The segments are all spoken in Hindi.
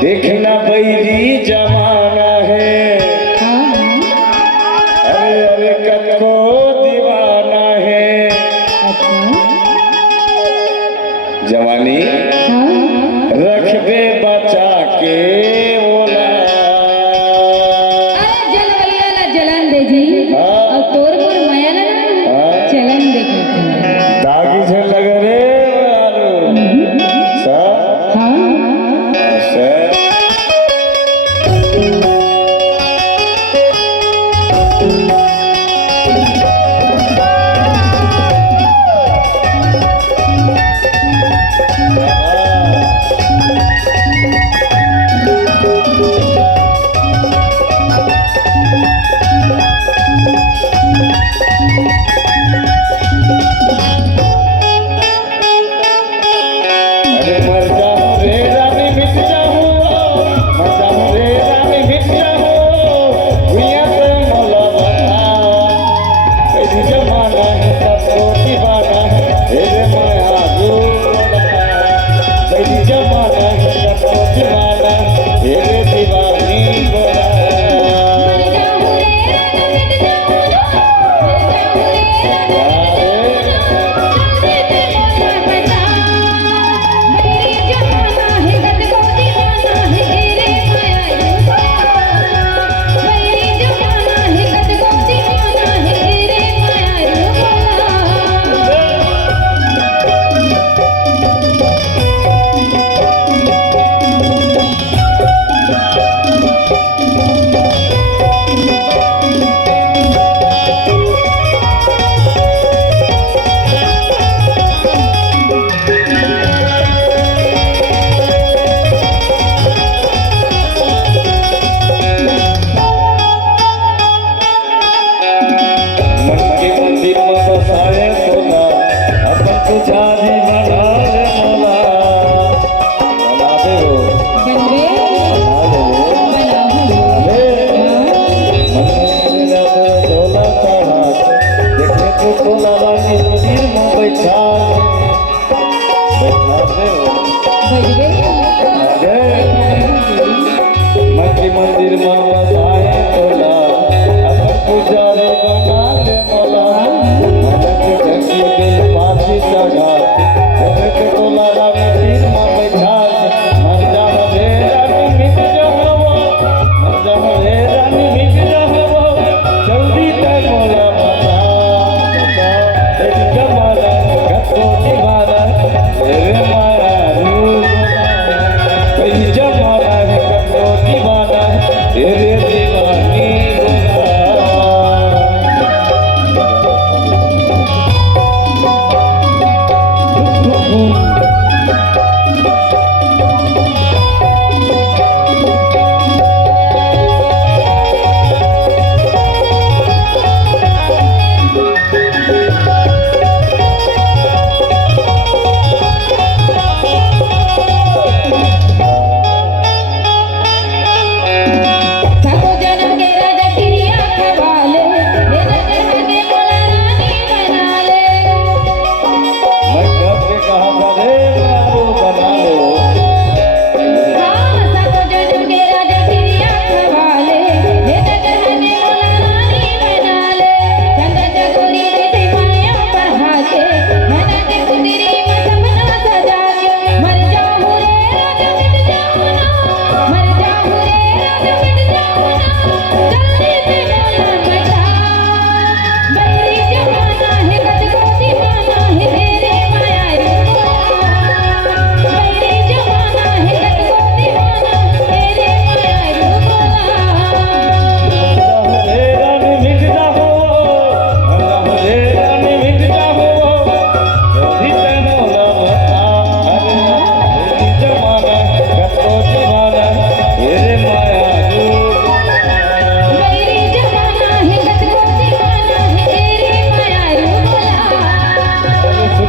देखना बैरी जमाना है, अरे अरे कद को दीवाना है। जवानी रख दे बचा के बोला, जलन दे जी और तोर मोर माया ना चलन दे दागी से लग रे मंदिर में बसाए तोला, अपन पुजारी बना दे मोला। मनक ढंगी दिल पासी चढ़ा, जनक तोला मंदिर में बैठा। मर जा रे रानी मिट जावो, मर जा रे रानी मिट जावो, जल्दी तय मोला बता। एक जमाना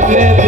ले